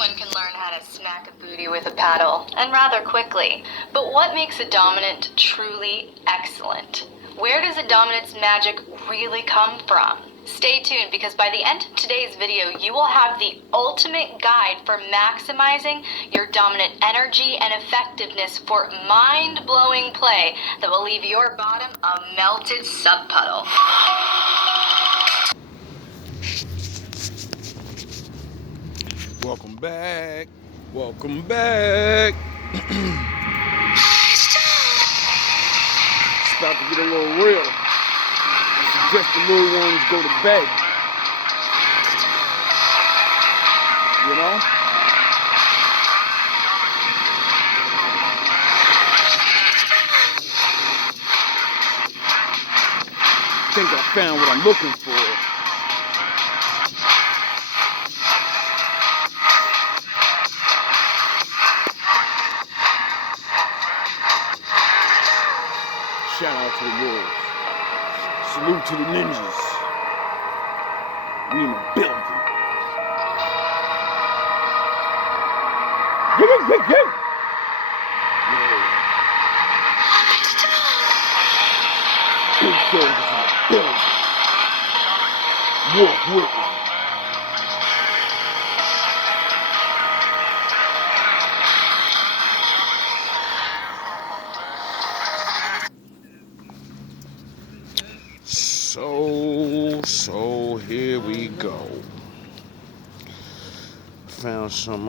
Anyone can learn how to smack a booty with a paddle, and rather quickly. But what makes a dominant truly excellent? Where does a dominant's magic really come from? Stay tuned, because by the end of today's video, you will have the ultimate guide for maximizing your dominant energy and effectiveness for mind-blowing play that will leave your bottom a melted sub puddle. Welcome back. Welcome back. It's about to get a little real. I suggest the little ones go to bed. You know? I think I found what I'm looking for. Shout out to the wolves. Salute to the ninjas. We in the building. Yeah. Big soldiers in the building. Walk with me. So here we go. Found some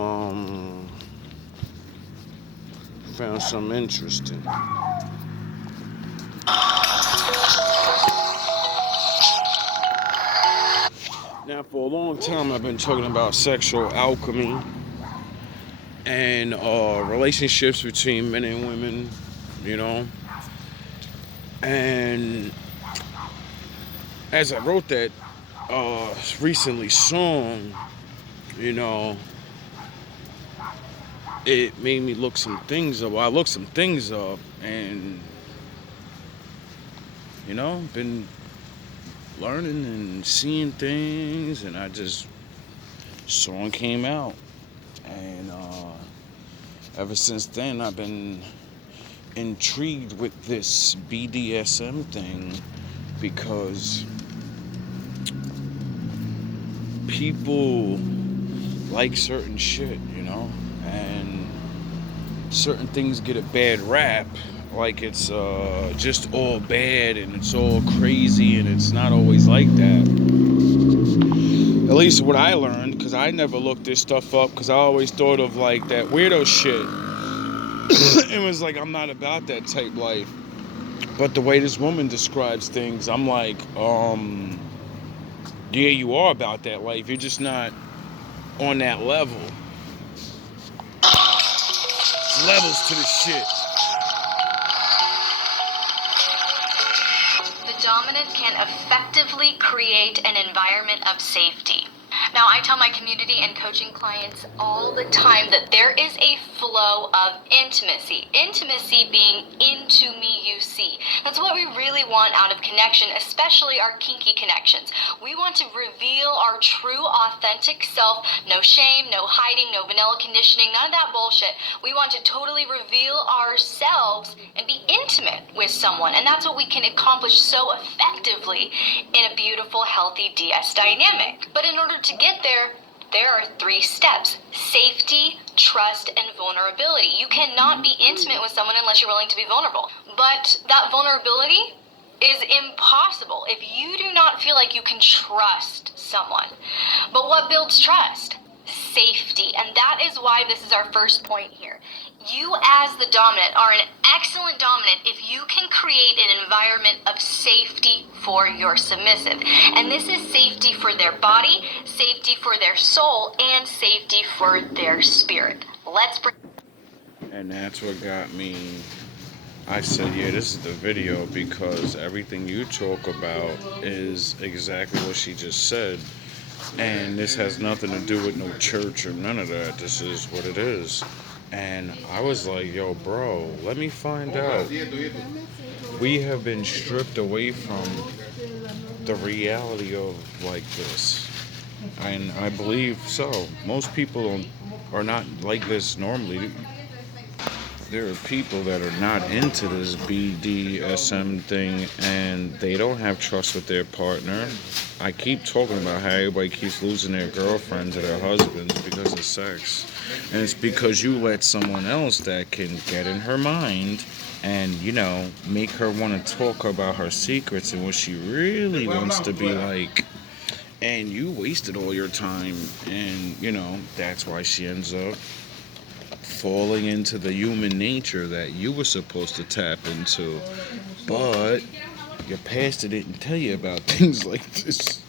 interesting. Now, for a long time, I've been talking about sexual alchemy and relationships between men and women, you know. And as I wrote that recently song, you know, it made me look some things up. I looked some things up, and you know, been learning and seeing things, and I just song came out, and ever since then I've been intrigued with this BDSM thing, because people like certain shit, you know, and certain things get a bad rap, like it's just all bad and it's all crazy, and it's not always like that. At least what I learned, because I never looked this stuff up, because I always thought of like that weirdo shit. It was like, I'm not about that type life. But the way this woman describes things, I'm like, yeah, you are about that life. You're just not on that level. There's levels to the shit. The dominant can effectively create an environment of safety. Now, I tell my community and coaching clients all the time that there is a flow of intimacy. Intimacy being into me, you see. That's what we really want out of connection, especially our kinky connections. We want to reveal our true, authentic self. No shame, no hiding, no vanilla conditioning, none of that bullshit. We want to totally reveal ourselves and be intimate with someone. And that's what we can accomplish so effectively in a beautiful, healthy DS dynamic. But in order to get there, there are 3 steps: safety, trust, and vulnerability. You cannot be intimate with someone unless you're willing to be vulnerable. But that vulnerability is impossible if you do not feel like you can trust someone. But what builds trust? Safety. And that is why this is our first point here. You as the dominant are an excellent dominant if you can create an environment of safety for your submissive. And this is safety for their body, safety for their soul, and safety for their spirit. Let's bring... And that's what got me. I said, yeah, this is the video, because everything you talk about is exactly what she just said. And this has nothing to do with no church or none of that. This is what it is. And I was like, yo, bro, let me find out. We have been stripped away from the reality of like this. And I believe so. Most people are not like this normally. There are people that are not into this BDSM thing and they don't have trust with their partner. I keep talking about how everybody keeps losing their girlfriends or their husbands because of sex. And it's because you let someone else that can get in her mind and, make her want to talk about her secrets and what she really wants to be like. And you wasted all your time. And, that's why she ends up falling into the human nature that you were supposed to tap into. But your pastor didn't tell you about things like this.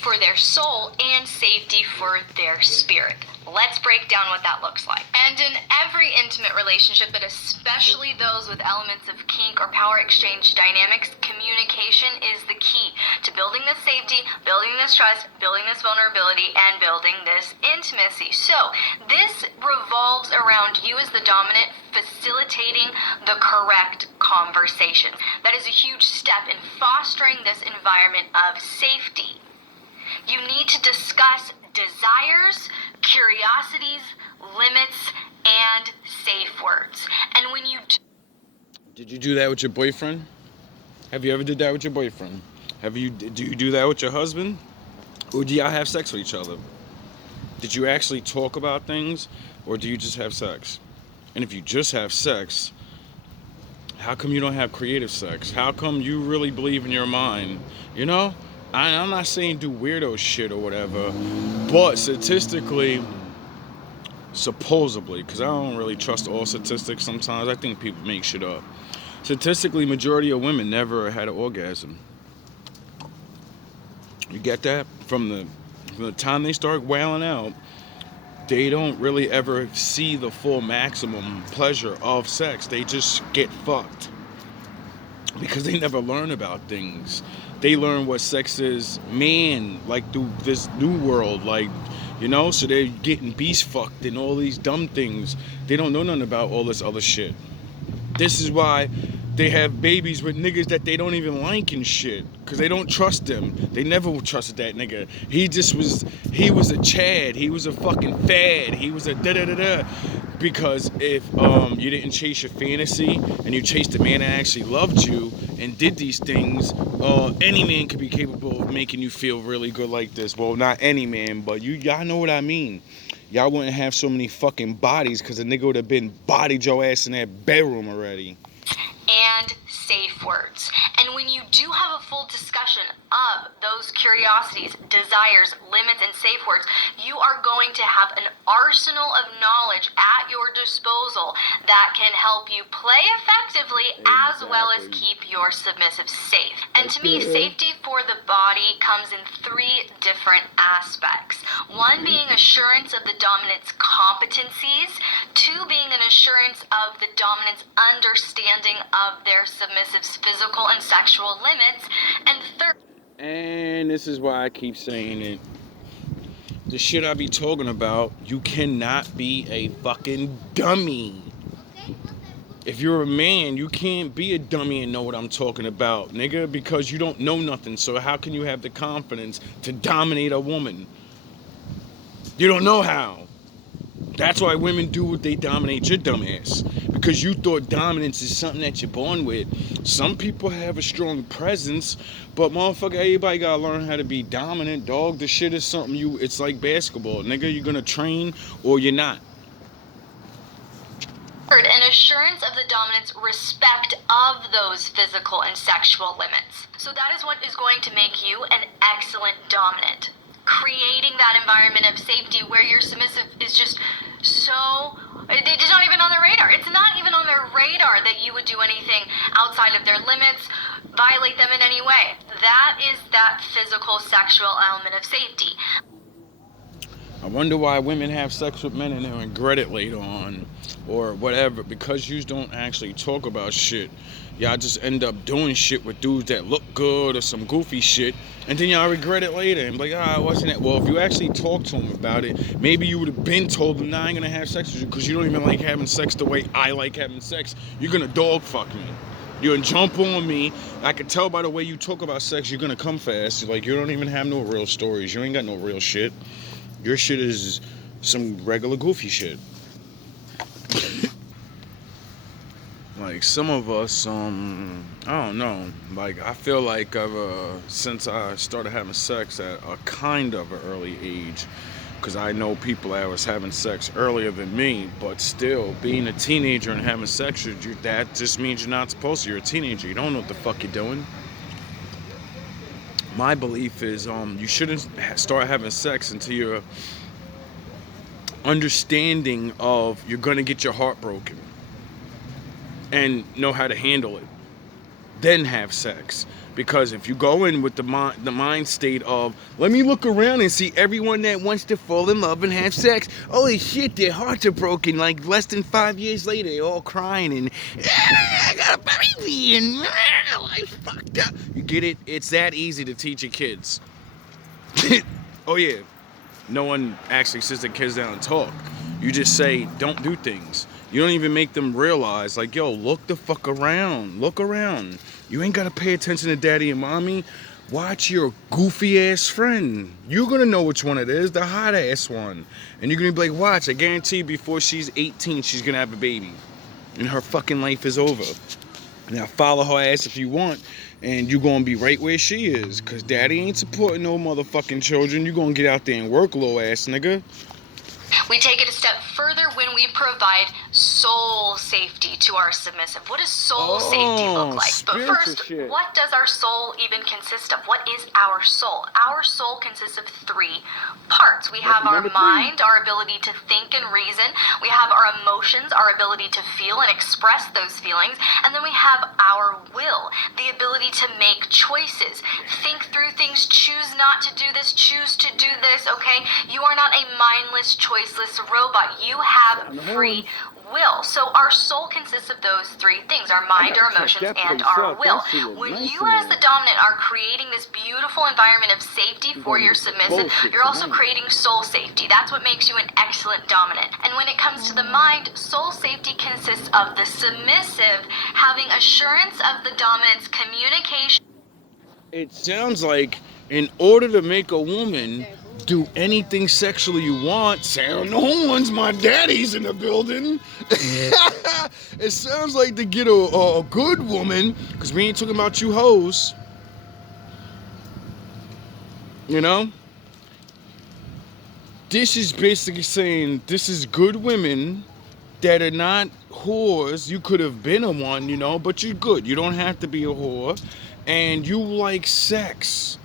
For their soul and safety for their spirit. Let's break down what that looks like. And in every intimate relationship, but especially those with elements of kink or power exchange dynamics, communication is the key to building this safety, building this trust, building this vulnerability, and building this intimacy. So this revolves around you as the dominant facilitating the correct conversation. That is a huge step in fostering this environment of safety. You need to discuss desires, curiosities, limits, and safe words. And when you Did you do that with your boyfriend? Have you ever did that with your boyfriend? Do you do that with your husband? Or do y'all have sex with each other? Did you actually talk about things, or do you just have sex? And if you just have sex, how come you don't have creative sex? How come you really believe in your mind? I'm not saying do weirdo shit or whatever, but statistically, supposedly, because I don't really trust all statistics sometimes, I think people make shit up. Statistically, majority of women never had an orgasm. You get that? From the time they start wailing out, they don't really ever see the full maximum pleasure of sex. They just get fucked. Because they never learn about things. They learn what sex is, like through this new world, so they're getting beast fucked and all these dumb things. They don't know nothing about all this other shit. This is why they have babies with niggas that they don't even like and shit, because they don't trust them. They never trusted that nigga. He was a Chad. He was a fucking fad. He was a da-da-da-da. Because if you didn't chase your fantasy and you chased a man that actually loved you and did these things, any man could be capable of making you feel really good like this. Well, not any man, but y'all know what I mean. Y'all wouldn't have so many fucking bodies because a nigga would have been bodied your ass in that bedroom already. And safe words. And when you do have a full discussion of those curiosities, desires, limits, and safe words, you are going to have an arsenal of knowledge at your disposal that can help you play effectively as well as keep your submissive safe. And to me, safety for the body comes in 3 different aspects. 1 being assurance of the dominant's competencies, 2 being an assurance of the dominant's understanding of their submissive's physical and sexual limits, and 3rd. And this is why I keep saying it. The shit I be talking about, you cannot be a fucking dummy. If you're a man, you can't be a dummy and know what I'm talking about, nigga, because you don't know nothing. So how can you have the confidence to dominate a woman? You don't know how. That's why women do what they dominate your dumb ass. Because you thought dominance is something that you're born with. Some people have a strong presence, but motherfucker, everybody gotta learn how to be dominant, dog. The shit is something it's like basketball. Nigga, you're gonna train or you're not. An assurance of the dominant's respect of those physical and sexual limits. So that is what is going to make you an excellent dominant. Creating that environment of safety where your submissive is just it's not even on their radar. It's not even on their radar that you would do anything outside of their limits, violate them in any way. That is that physical, sexual element of safety. I wonder why women have sex with men and they regret it later on or whatever, because you don't actually talk about shit. Y'all just end up doing shit with dudes that look good or some goofy shit, and then y'all regret it later and be like, wasn't it? Well, if you actually talk to them about it, maybe you would have been told them, I ain't gonna have sex with you because you don't even like having sex the way I like having sex. You're gonna dog fuck me. You're gonna jump on me. I can tell by the way you talk about sex, you're gonna come fast. Like, you don't even have no real stories. You ain't got no real shit. Your shit is some regular goofy shit. Like some of us, I don't know. Like I feel like since I started having sex at a kind of an early age, because I know people that was having sex earlier than me, but still being a teenager and having sex, that just means you're not supposed to. You're a teenager. You don't know what the fuck you're doing. My belief is you shouldn't start having sex until you're understanding of you're gonna get your heart broken and know how to handle it, then have sex. Because if you go in with the mind state of, let me look around and see everyone that wants to fall in love and have sex, holy shit, their hearts are broken, like less than 5 years later, they're all crying and, I got a baby and I fucked up. You get it? It's that easy to teach your kids. Oh yeah, no one actually sits their kids down and talk. You just say, don't do things. You don't even make them realize, like, yo, look the fuck around. Look around. You ain't got to pay attention to daddy and mommy. Watch your goofy ass friend. You're going to know which one it is, the hot ass one. And you're going to be like, watch, I guarantee before she's 18, she's going to have a baby. And her fucking life is over. Now follow her ass if you want. And you're going to be right where she is. Because daddy ain't supporting no motherfucking children. You're going to get out there and work, little ass nigga. We take it a step further when we provide soul safety to our submissive. What does soul safety look like? But first, what does our soul even consist of? What is our soul? Our soul consists of 3 parts. We have our mind, our ability to think and reason. We have our emotions, our ability to feel and express those feelings. And then we have our will, the ability to make choices, think through things, choose not to do this, choose to do this, okay? You are not a mindless, choiceless robot. You have free will. So our soul consists of those 3 things, our mind, our emotions, and our will. When you as the dominant are creating this beautiful environment of safety for your submissive, you're also creating soul safety. That's what makes you an excellent dominant. And when it comes to the mind, soul safety consists of the submissive having assurance of the dominant's communication. It sounds like in order to make a woman do anything sexually you want, sound the horns, my daddy's in the building. It sounds like to get a good woman, because we ain't talking about you hoes, you know? This is basically saying this is good women that are not whores. You could have been a one, you know, but you're good. You don't have to be a whore. And you like sex.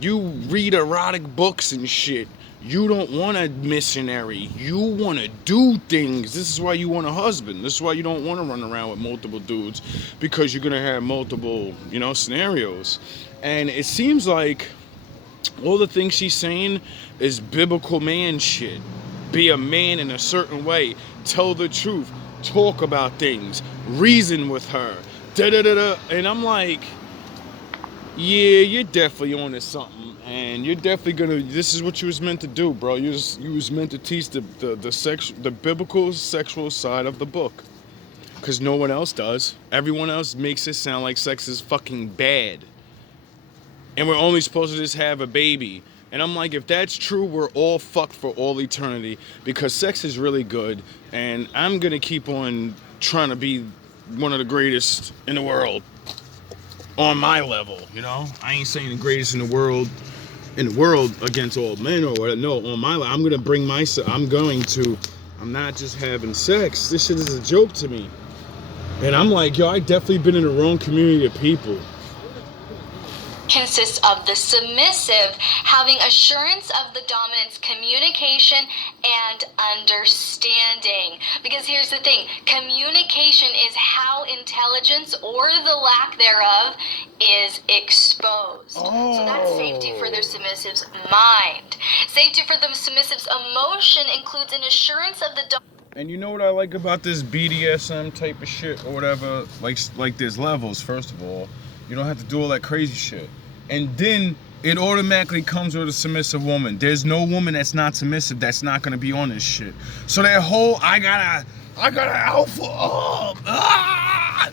You read erotic books and shit. You don't want a missionary. You want to do things. This is why you want a husband. This is why you don't want to run around with multiple dudes, because you're going to have multiple, you know, scenarios. And it seems like all the things she's saying is biblical man shit. Be a man in a certain way. Tell the truth. Talk about things. Reason with her. Da-da-da-da. And I'm like, yeah, you're definitely on to something, and you're definitely gonna. This is what you was meant to do, bro. You was meant to teach the biblical sexual side of the book, because no one else does. Everyone else makes it sound like sex is fucking bad, and we're only supposed to just have a baby. And I'm like, if that's true, we're all fucked for all eternity, because sex is really good, and I'm gonna keep on trying to be one of the greatest in the world. On my level, you know? I ain't saying the greatest in the world against all men or whatever. No, on my level, I'm gonna bring myself, I'm not just having sex. This shit is a joke to me. And I'm like, yo, I definitely been in the wrong community of people. Consists of the submissive having assurance of the dominant's communication and understanding. Because here's the thing, communication is how intelligence, or the lack thereof, is exposed. So that's safety for their submissive's mind. Safety for the submissive's emotion includes an assurance of the dominant. And you know what I like about this BDSM type of shit or whatever, like there's levels. First of all, you don't have to do all that crazy shit. And then it automatically comes with a submissive woman. There's no woman that's not submissive that's not gonna be on this shit. So that whole I gotta alpha up.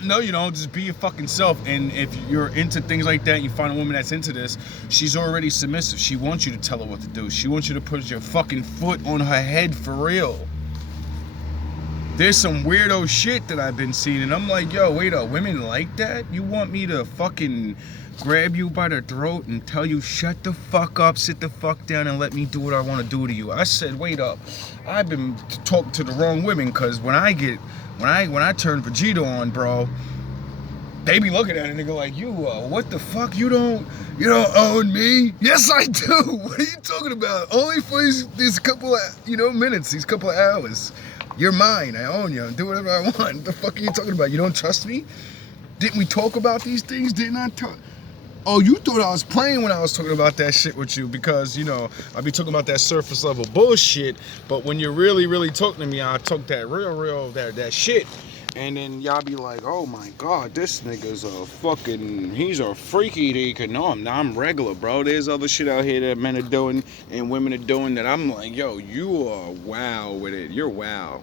No, you don't. Just be your fucking self. And if you're into things like that, you find a woman that's into this, she's already submissive. She wants you to tell her what to do. She wants you to put your fucking foot on her head for real. There's some weirdo shit that I've been seeing, and I'm like, yo, wait up, women like that? You want me to fucking grab you by the throat and tell you, shut the fuck up, sit the fuck down, and let me do what I want to do to you? I said, wait up, I've been talking to the wrong women, because when I turn Vegeta on, bro, they be looking at it and they go like, you, what the fuck? You don't own me? Yes, I do. What are you talking about? Only for these couple of, minutes, these couple of hours. You're mine. I own you. Do whatever I want. What the fuck are you talking about? You don't trust me? Didn't we talk about these things? Didn't I talk? Oh, you thought I was playing when I was talking about that shit with you, because, I be talking about that surface level bullshit, but when you're really, really talking to me, I talk that real, that shit. And then y'all be like, oh my God, this nigga's he's a freaky deacon. No, I'm regular, bro. There's other shit out here that men are doing and women are doing that I'm like, yo, you are wow with it. You're wow.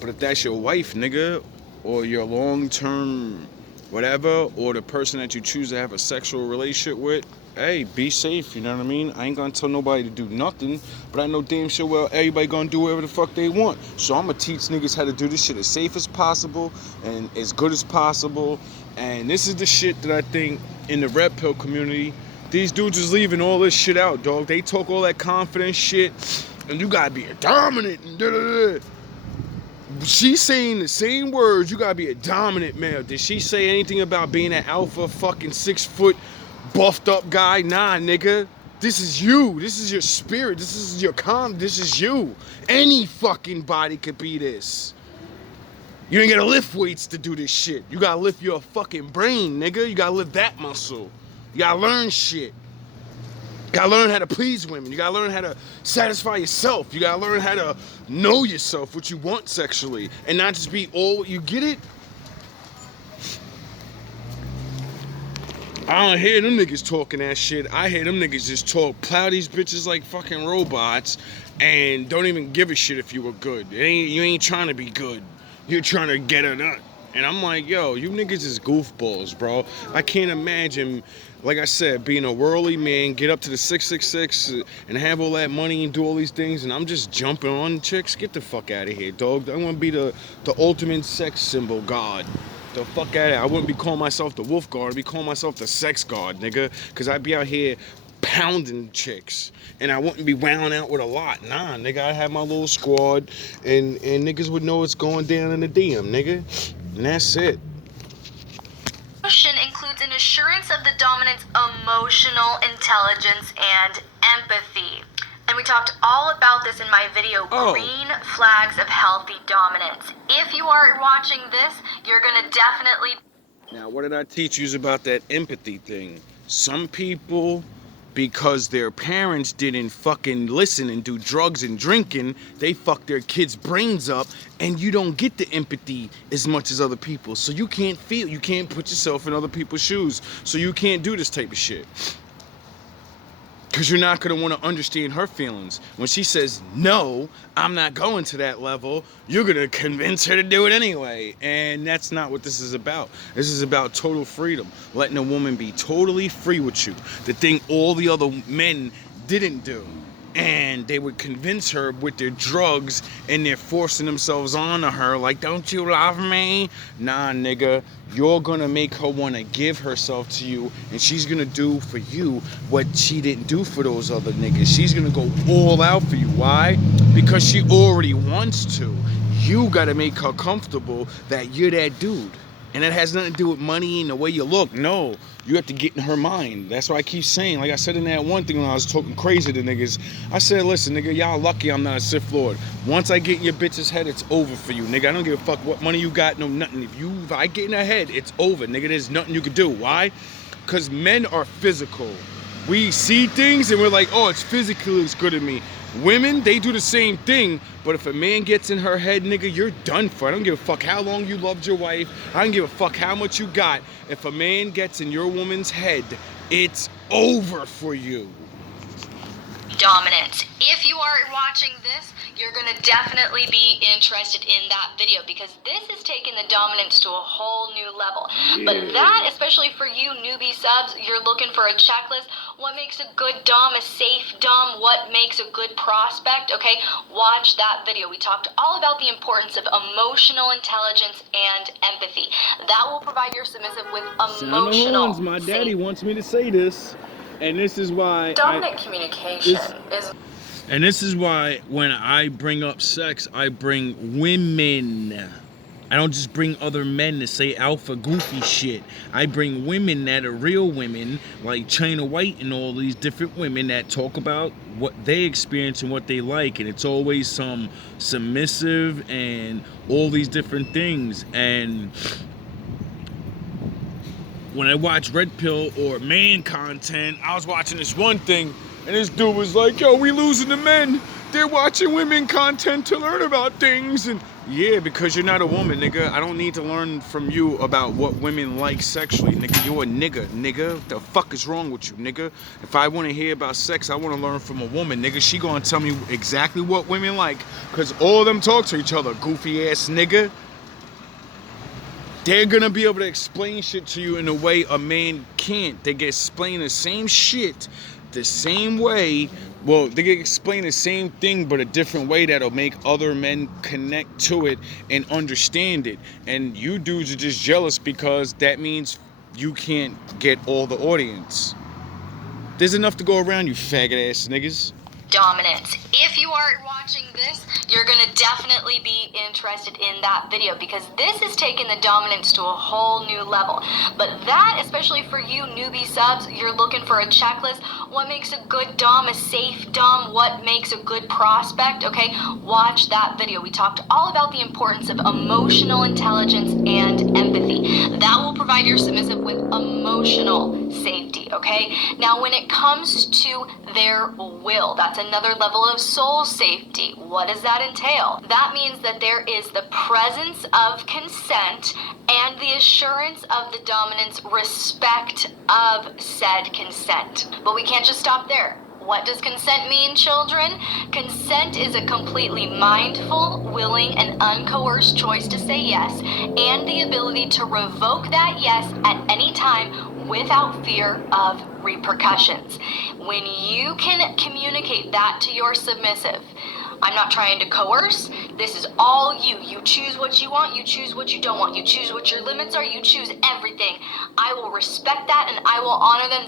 But if that's your wife, nigga, or your long-term whatever, or the person that you choose to have a sexual relationship with, hey, be safe, you know what I mean? I ain't gonna tell nobody to do nothing, but I know damn sure well everybody gonna do whatever the fuck they want. So I'm gonna teach niggas how to do this shit as safe as possible and as good as possible. And this is the shit that I think in the red pill community, these dudes is leaving all this shit out, dog. They talk all that confident shit, and you gotta be a dominant and da-da-da. She's saying the same words, you gotta be a dominant male. Did she say anything about being an alpha fucking 6 foot buffed up guy? Nah, nigga. This is you. This is your spirit. This is your this is you. Any fucking body could be this. You ain't gotta lift weights to do this shit. You gotta lift your fucking brain, nigga. You gotta lift that muscle. You gotta learn shit. You gotta learn how to please women. You gotta learn how to satisfy yourself. You gotta learn how to know yourself, what you want sexually, and not just be all. You get it? I don't hear them niggas talking that shit. I hear them niggas just plow these bitches like fucking robots, and don't even give a shit if you were good. You ain't trying to be good. You're trying to get a nut. And I'm like, yo, you niggas is goofballs, bro. I can't imagine, like I said, being a worldly man, get up to the 666 and have all that money and do all these things, and I'm just jumping on chicks. Get the fuck out of here, dog. I want to be the ultimate sex symbol god. The fuck out of here. I wouldn't be calling myself the wolf guard. I'd be calling myself the sex guard, nigga. Because I'd be out here pounding chicks, and I wouldn't be wound out with a lot. Nah, nigga, I'd have my little squad, and niggas would know it's going down in the DM, nigga. And that's it. Includes an assurance of the dominant's emotional intelligence and empathy. And we talked all about this in my video, Green Flags of Healthy Dominance. If you are watching this, you're gonna definitely... Now, what did I teach you about that empathy thing? Some people, because their parents didn't fucking listen and do drugs and drinking, they fuck their kids' brains up, and you don't get the empathy as much as other people. So you can't feel, you can't put yourself in other people's shoes. So you can't do this type of shit. Because you're not going to want to understand her feelings. When she says, no, I'm not going to that level, you're going to convince her to do it anyway. And that's not what this is about. This is about total freedom. Letting a woman be totally free with you. The thing all the other men didn't do. And they would convince her with their drugs, and they're forcing themselves onto her like, don't you love me? Nah, nigga, you're gonna make her wanna give herself to you, and she's gonna do for you what she didn't do for those other niggas. She's gonna go all out for you. Why? Because she already wants to. You gotta make her comfortable that you're that dude. And that has nothing to do with money and the way you look. No, you have to get in her mind. That's why I keep saying, like I said in that one thing when I was talking crazy to niggas, I said, listen, nigga, y'all lucky I'm not a Sith Lord. Once I get in your bitch's head, it's over for you, nigga. I don't give a fuck what money you got, no nothing. If I get in her head, it's over, nigga. There's nothing you can do. Why? Because men are physical. We see things and we're like, oh, it's physically looks good at me. Women, they do the same thing, but if a man gets in her head, nigga, you're done for. I don't give a fuck how long you loved your wife. I don't give a fuck how much you got. If a man gets in your woman's head, it's over for you. Dominance. If you are watching this, you're going to definitely be interested in that video, because this is taking the dominance to a whole new level. But that, especially for you newbie subs, you're looking for a checklist. What makes a good dom, a safe dom? What makes a good prospect? Okay, watch that video. We talked all about the importance of emotional intelligence and empathy. That will provide your submissive with emotional My daddy safety. wants me to say this, and this is why Dominant communication is... And this is why when I bring up sex, I bring women. I don't just bring other men to say alpha goofy shit. I bring women that are real women, like China White and all these different women that talk about what they experience and what they like. And it's always some submissive and all these different things. And when I watch Red Pill or man content, I was watching this one thing, and this dude was like, yo, we losing the men. They're watching women content to learn about things. And yeah, because you're not a woman, nigga. I don't need to learn from you about what women like sexually, nigga. You're a nigga. What the fuck is wrong with you, nigga? If I want to hear about sex, I want to learn from a woman, nigga. She gonna tell me exactly what women like, because all of them talk to each other, goofy ass nigga. They're gonna be able to explain shit to you in a way a man can't. They can explain the same shit the same way. Well, they can explain the same thing but a different way that'll make other men connect to it and understand it. And you dudes are just jealous because that means you can't get all the audience. There's enough to go around, you faggot ass niggas. Dominance. If you are watching this, you're going to definitely be interested in that video, because this is taking the dominance to a whole new level. But that, especially for you newbie subs, you're looking for a checklist. What makes a good dom, a safe dom? What makes a good prospect? Okay, watch that video. We talked all about the importance of emotional intelligence and empathy. That will provide your submissive with emotional safety, okay? Now, when it comes to their will, that's another level of soul safety. What does that entail? That means that there is the presence of consent and the assurance of the dominant's respect of said consent. But we can't just stop there. What does consent mean, children? Consent is a completely mindful, willing, and uncoerced choice to say yes, and the ability to revoke that yes at any time without fear of repercussions. When you can communicate that to your submissive, I'm not trying to coerce. This is all you. You choose what you want. You choose what you don't want. You choose what your limits are. You choose everything. I will respect that and I will honor them.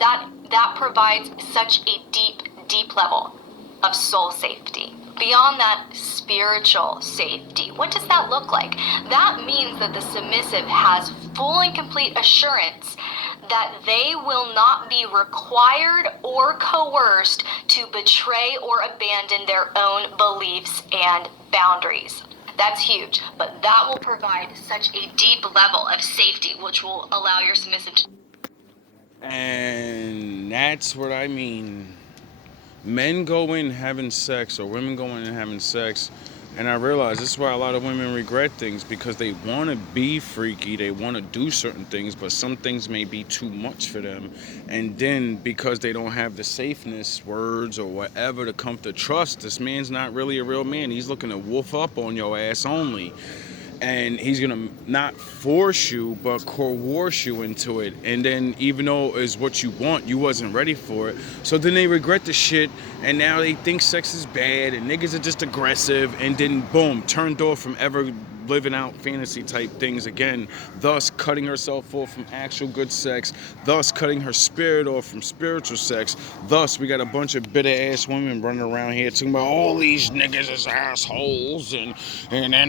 That provides such a deep level of soul safety. Beyond that, spiritual safety. What does that look like? That means that the submissive has full and complete assurance that they will not be required or coerced to betray or abandon their own beliefs and boundaries. That's huge, but that will provide such a deep level of safety, which will allow your submissive to... And that's what I mean. Men go in having sex, or women go in and having sex, and I realize this is why a lot of women regret things, because they want to be freaky, they want to do certain things, but some things may be too much for them. And then because they don't have the safeness words or whatever to come to trust, this man's not really a real man. He's looking to wolf up on your ass only. And he's gonna not force you, but coerce you into it. And then even though it's what you want, you wasn't ready for it. So then they regret the shit, and now they think sex is bad, and niggas are just aggressive, and then boom, turned off from ever living out fantasy type things again, thus cutting herself off from actual good sex, thus cutting her spirit off from spiritual sex. Thus we got a bunch of bitter ass women running around here talking about all these niggas is assholes and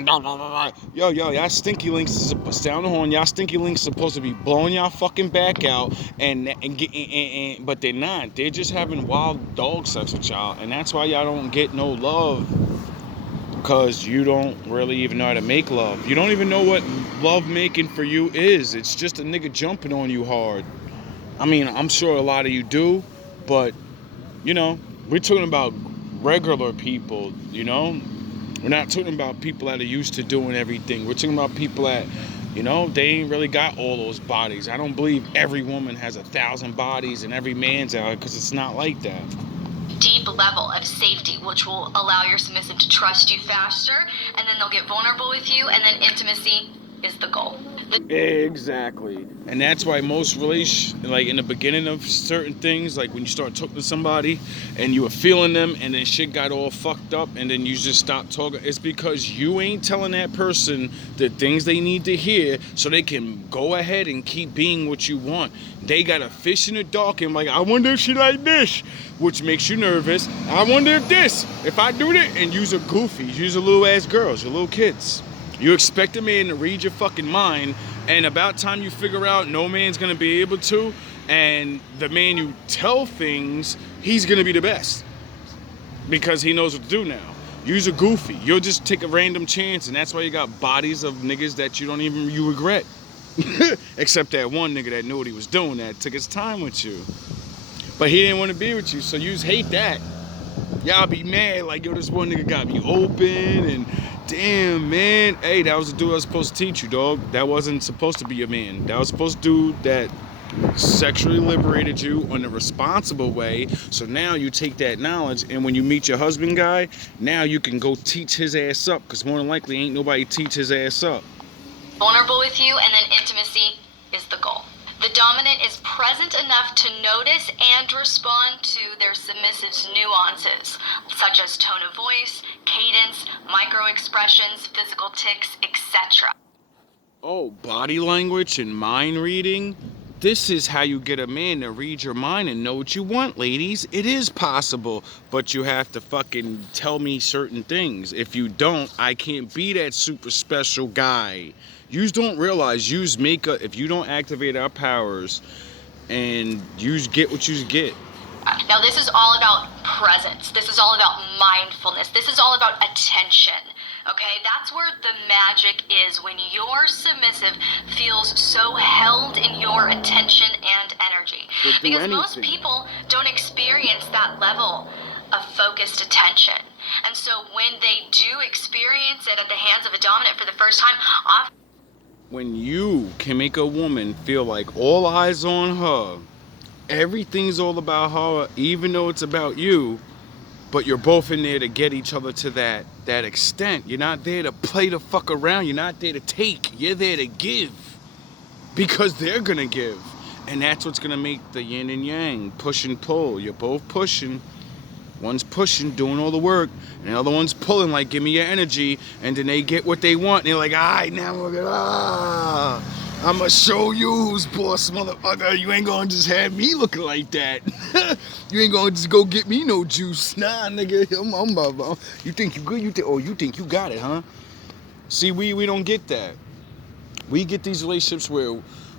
blah, blah, blah. Yo, y'all stinky links is sound the horn. Y'all stinky links supposed to be blowing y'all fucking back out, but they're not. They're just having wild dog sex with y'all, and that's why y'all don't get no love. Because you don't really even know how to make love. You don't even know what love making for you is. It's just a nigga jumping on you hard. I mean, I'm sure a lot of you do, but, you know, we're talking about regular people, you know? We're not talking about people that are used to doing everything. We're talking about people that, you know, they ain't really got all those bodies. I don't believe every woman has 1,000 bodies and every man's out, because it's not like that. deep level of safety, which will allow your submissive to trust you faster, and then they'll get vulnerable with you, and then intimacy is the goal. Exactly. And that's why most like in the beginning of certain things, like when you start talking to somebody and you were feeling them and then shit got all fucked up and then you just stop talking, it's because you ain't telling that person the things they need to hear so they can go ahead and keep being what you want. They got a fish in the dark and like, I wonder if she like this, which makes you nervous. I wonder if I do that, and you's a goofy, you's a little ass girls, you're little kids. You expect a man to read your fucking mind, and about time you figure out no man's gonna be able to, and the man you tell things, he's gonna be the best. Because he knows what to do now. You's a goofy. You'll just take a random chance, and that's why you got bodies of niggas that you regret. Except that one nigga that knew what he was doing, that took his time with you. But he didn't want to be with you, so you just hate that. Y'all be mad, like, yo, this one nigga got me open, and damn, man. Hey, that was the dude I was supposed to teach you, dog. That wasn't supposed to be a man. That was supposed to do that sexually liberated you in a responsible way. So now you take that knowledge, and when you meet your husband guy, now you can go teach his ass up, because more than likely ain't nobody teach his ass up. Vulnerable with you, and then intimacy is the goal. The dominant is present enough to notice and respond to their submissive's nuances, such as tone of voice, cadence, micro-expressions, physical tics, etc. Oh, body language and mind reading? This is how you get a man to read your mind and know what you want, ladies. It is possible, but you have to fucking tell me certain things. If you don't, I can't be that super special guy. Yous don't realize if you don't activate our powers, and yous get what yous get. Now this is all about presence. This is all about mindfulness. This is all about attention. Okay, that's where the magic is, when your submissive feels so held in your attention and energy. Because most people don't experience that level of focused attention. And so when they do experience it at the hands of a dominant for the first time, often when you can make a woman feel like all eyes on her, everything's all about her, even though it's about you, but you're both in there to get each other to that extent. You're not there to play the fuck around. You're not there to take. You're there to give. Because they're gonna give. And that's what's gonna make the yin and yang, push and pull. You're both pushing. One's pushing, doing all the work, and the other one's pulling, like, give me your energy, and then they get what they want, and they're like, all right, now we're gonna, I'm gonna show you who's boss, motherfucker. You ain't gonna just have me looking like that. You ain't gonna just go get me no juice. Nah, nigga, you think you good? You think you got it, huh? See, we don't get that. We get these relationships where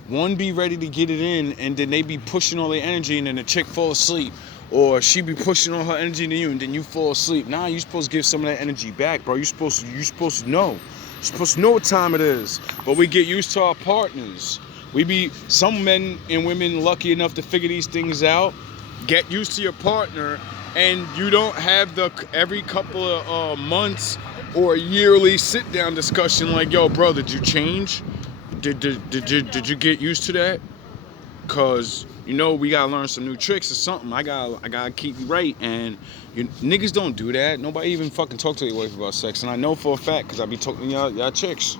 one be ready to get it in, and then they be pushing all their energy, and then the chick fall asleep. Or she be pushing all her energy into you, and then you fall asleep. Nah, you supposed to give some of that energy back, bro. You supposed to know. You're supposed to know what time it is. But we get used to our partners. Some men and women lucky enough to figure these things out. Get used to your partner, and you don't have every couple of months or yearly sit-down discussion like, yo, bro, did you change? Did you get used to that? Cause we gotta learn some new tricks or something. I gotta keep you right, and niggas don't do that. Nobody even fucking talk to their wife about sex, and I know for a fact because I be talking to y'all chicks.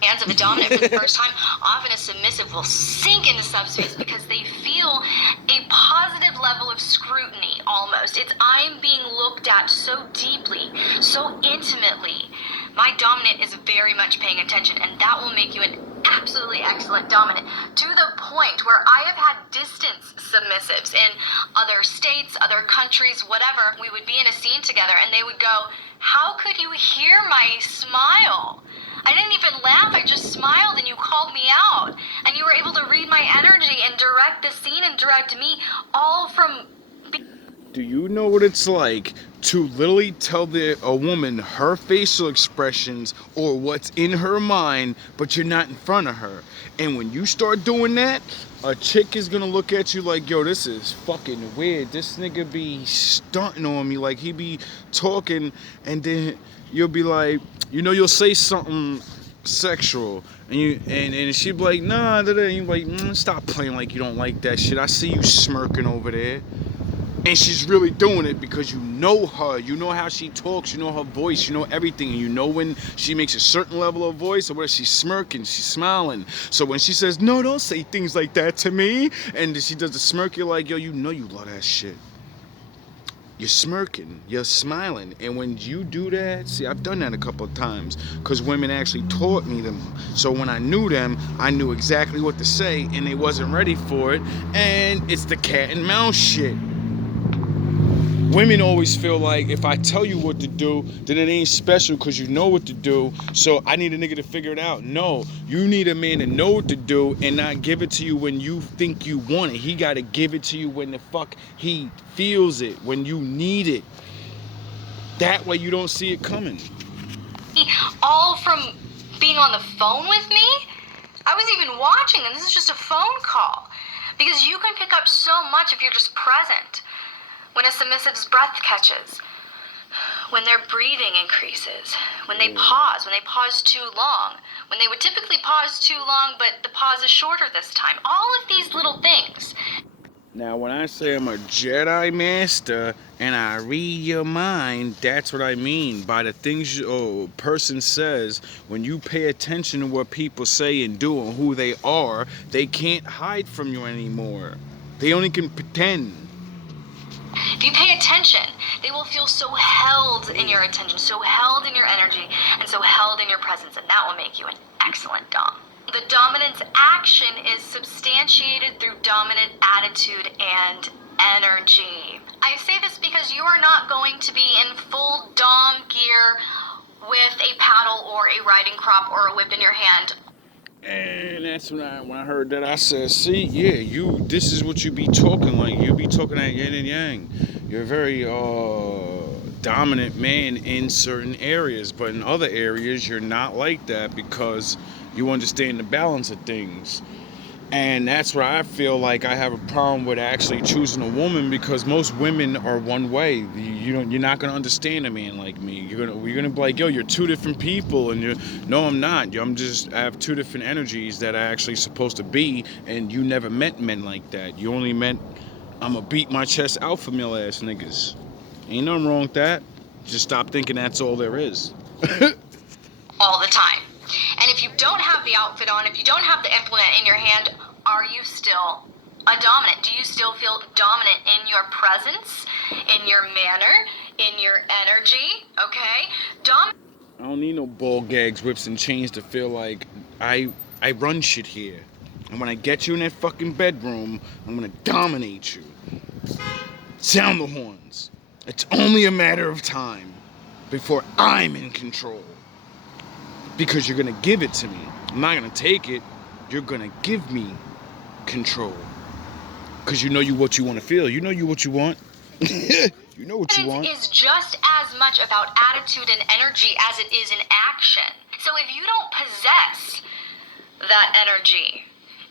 Hands of a dominant for the first time, often a submissive will sink into subspace because they feel a positive level of scrutiny almost. I'm being looked at so deeply, so intimately. My dominant is very much paying attention, and that will make you an absolutely excellent dominant, to the point where I have had distance submissives in other states, other countries, whatever. We would be in a scene together, and they would go, how could you hear my smile? I didn't even laugh, I just smiled, and you called me out, and you were able to read my energy and direct the scene and direct me, all from... Do you know what it's like to literally tell a woman her facial expressions or what's in her mind, but you're not in front of her? And when you start doing that, a chick is gonna look at you like, yo, this is fucking weird. This nigga be stunting on me, like he be talking, and then you'll be like, you'll say something sexual, and she'd be like, nah, and you're like, stop playing like you don't like that shit. I see you smirking over there. And she's really doing it because you know her. You know how she talks. You know her voice. You know everything. And you know when she makes a certain level of voice or whether she's smirking, she's smiling. So when she says, no, don't say things like that to me. And she does the smirk, you're like, yo, you know you love that shit. You're smirking, you're smiling, and when you do that, see, I've done that a couple of times, because women actually taught me them. So when I knew them, I knew exactly what to say, and they wasn't ready for it, and it's the cat and mouse shit. Women always feel like if I tell you what to do, then it ain't special because you know what to do, so I need a nigga to figure it out. No, you need a man to know what to do and not give it to you when you think you want it. He got to give it to you when the fuck he feels it, when you need it. That way you don't see it coming. All from being on the phone with me? I was even watching, and this is just a phone call. Because you can pick up so much if you're just present. When a submissive's breath catches, when their breathing increases, when they pause too long, when they would typically pause too long, but the pause is shorter this time. All of these little things. Now, when I say I'm a Jedi Master and I read your mind, that's what I mean by the things a person says. When you pay attention to what people say and do and who they are, they can't hide from you anymore. They only can pretend. If you pay attention, they will feel so held in your attention, so held in your energy, and so held in your presence, and that will make you an excellent dom. The dominance action is substantiated through dominant attitude and energy. I say this because you are not going to be in full dom gear with a paddle or a riding crop or a whip in your hand. And that's when I heard that, I said, see, yeah, this is what you be talking like. You be talking that yin and yang. You're a very dominant man in certain areas, but in other areas you're not like that because you understand the balance of things. And that's where I feel like I have a problem with actually choosing a woman, because most women are one way. You're not gonna understand a man like me. You're gonna be like, yo, you're two different people, and no, I'm not. I have two different energies that I actually supposed to be, and you never met men like that. You only met, I'ma beat my chest alpha male ass niggas. Ain't nothing wrong with that. Just stop thinking that's all there is. All the time. And if you don't have the outfit on, if you don't have the implement in your hand, are you still a dominant? Do you still feel dominant in your presence, in your manner, in your energy? Okay? I don't need no ball gags, whips, and chains to feel like I run shit here. And when I get you in that fucking bedroom, I'm gonna dominate you. Sound the horns. It's only a matter of time before I'm in control. Because you're gonna give it to me. I'm not gonna take it. You're gonna give me control. Because you know what you want to feel. You know what you want. You know what you want. It is just as much about attitude and energy as it is in action. So if you don't possess that energy,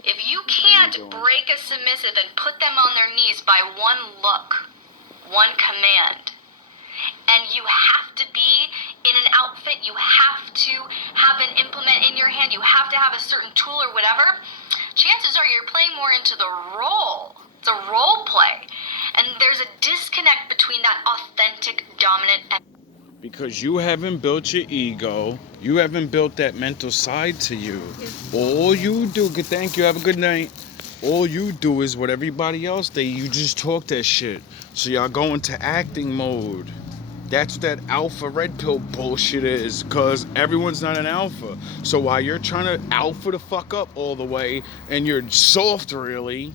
if you can't break a submissive and put them on their knees by one look, one command, and you have to be in an outfit, you have to have an implement in your hand, you have to have a certain tool or whatever, chances are you're playing more into the role. It's a role play. And there's a disconnect between that authentic, dominant and... Because you haven't built your ego, you haven't built that mental side to you. All you do, thank you, have a good night. All you do is what everybody else you just talk that shit. So y'all go into acting mode. That's what that alpha red pill bullshit is, because everyone's not an alpha. So while you're trying to alpha the fuck up all the way, and you're soft really,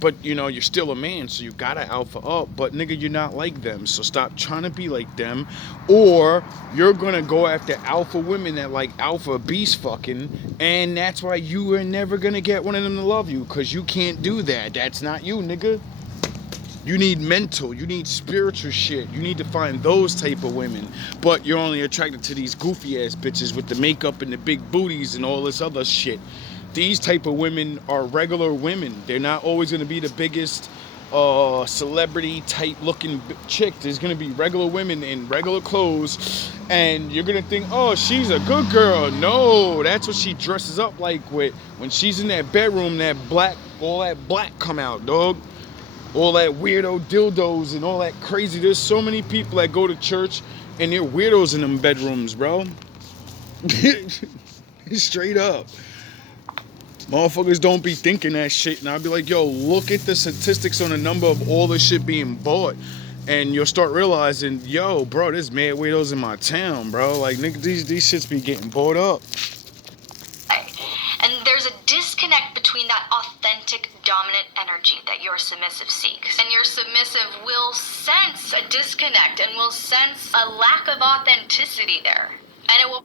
but you're still a man, so you gotta alpha up, but nigga, you're not like them, so stop trying to be like them, or you're gonna go after alpha women that like alpha beast fucking, and that's why you are never gonna get one of them to love you, because you can't do that. That's not you, nigga. You need mental, you need spiritual shit. You need to find those type of women. But you're only attracted to these goofy ass bitches with the makeup and the big booties and all this other shit. These type of women are regular women. They're not always going to be the biggest celebrity type looking chick. There's going to be regular women in regular clothes, and you're going to think, oh, she's a good girl. No, that's what she dresses up like with when she's in that bedroom. All that black come out, dog. all that weirdo dildos and all that crazy. There's so many people that go to church and they're weirdos in them bedrooms, bro. Straight up. Motherfuckers don't be thinking that shit. And I'll be like, yo, look at the statistics on the number of all the shit being bought. And you'll start realizing, yo, bro, there's mad weirdos in my town, bro. Like, nigga, these shits be getting bought up. And there's a disconnect between that authentic dominant energy that your submissive seeks. And your submissive will sense a disconnect and will sense a lack of authenticity there. And it will...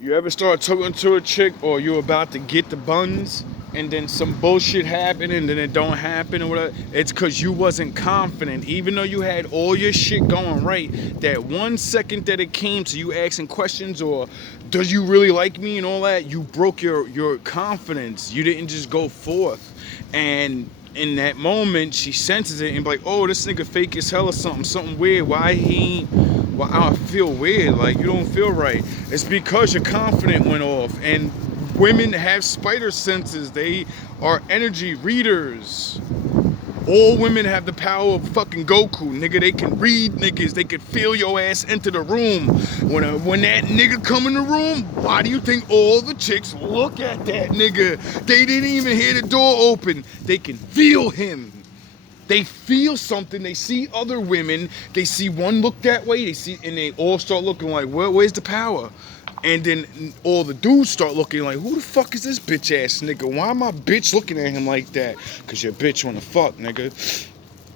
You ever start talking to a chick or you about to get the buns and then some bullshit happen and then it don't happen or whatever? It's because you wasn't confident. Even though you had all your shit going right, that 1 second that it came to you asking questions or does you really like me and all that, you broke your confidence. You didn't just go forth. And in that moment, she senses it and be like, oh, this nigga fake as hell or something weird. Why he ain't... Well, I feel weird, like you don't feel right. It's because your confidence went off. And women have spider senses. They are energy readers. All women have the power of fucking Goku, nigga. They can read niggas. They can feel your ass enter the room. When that nigga come in the room, why do you think all the chicks look at that nigga? They didn't even hear the door open. They can feel him. They feel something. They see other women. They see one look that way. And they all start looking like, where's the power? And then all the dudes start looking like, who the fuck is this bitch ass nigga? Why my bitch looking at him like that? Cause your bitch wanna fuck, nigga.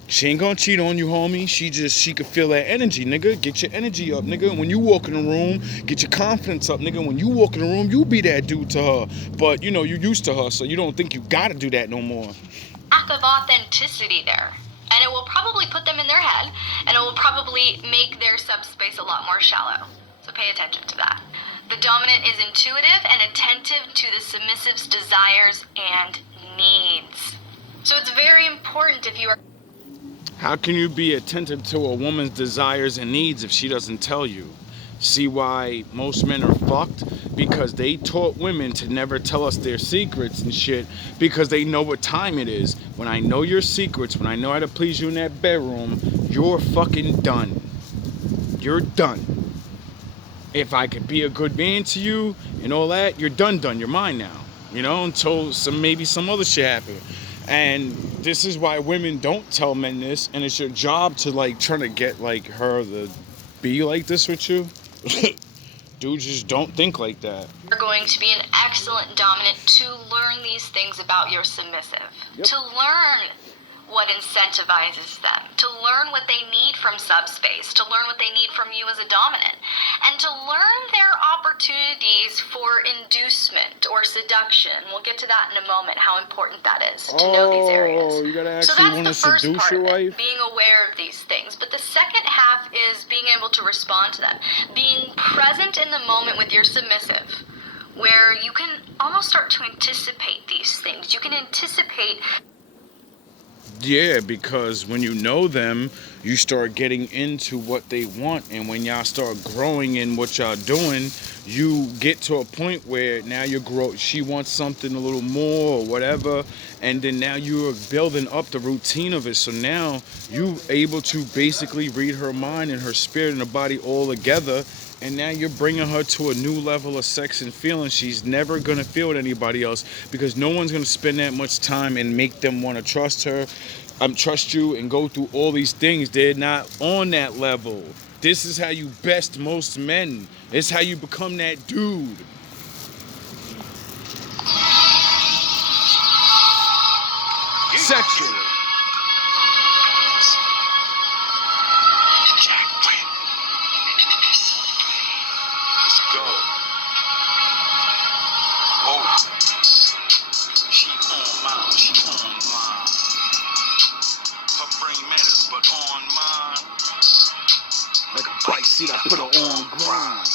She ain't gonna cheat on you, homie. She could feel that energy, nigga. Get your energy up, nigga. When you walk in the room, get your confidence up, nigga. When you walk in the room, you be that dude to her. But you know, you used to her, so you don't think you gotta do that no more. Lack of authenticity there. And it will probably put them in their head, and it will probably make their subspace a lot more shallow. So pay attention to that. The dominant is intuitive and attentive to the submissive's desires and needs. So it's very important if you are... How can you be attentive to a woman's desires and needs if she doesn't tell you? See why most men are fucked? Because they taught women to never tell us their secrets and shit because they know what time it is. When I know your secrets, when I know how to please you in that bedroom, you're fucking done. You're done. If I could be a good man to you and all that, you're done. You're mine now. You know, until maybe some other shit happen. And this is why women don't tell men this, and it's your job to like trying to get like her to be like this with you. Dudes just don't think like that. You're going to be an excellent dominant to learn these things about your submissive. Yep. To learn what incentivizes them, to learn what they need from subspace, to learn what they need from you as a dominant, and to learn their opportunities for inducement or seduction. We'll get to that in a moment, how important that is to know these areas. Oh, you gotta So actually that's want the to first seduce part your of it, wife? being aware of these things. But the second half is being able to respond to them, being present in the moment with your submissive, where you can almost start to anticipate these things. You can anticipate... Yeah, because when you know them, you start getting into what they want, and when y'all start growing in what y'all doing, you get to a point where now she wants something a little more or whatever, and then now you're building up the routine of it. So now you able to basically read her mind and her spirit and her body all together. And now you're bringing her to a new level of sex and feeling she's never going to feel with anybody else, because no one's going to spend that much time and make them want to trust her, trust you and go through all these things. They're not on that level. This is how you best most men. It's how you become that dude. Sexually. See, I put her on grind.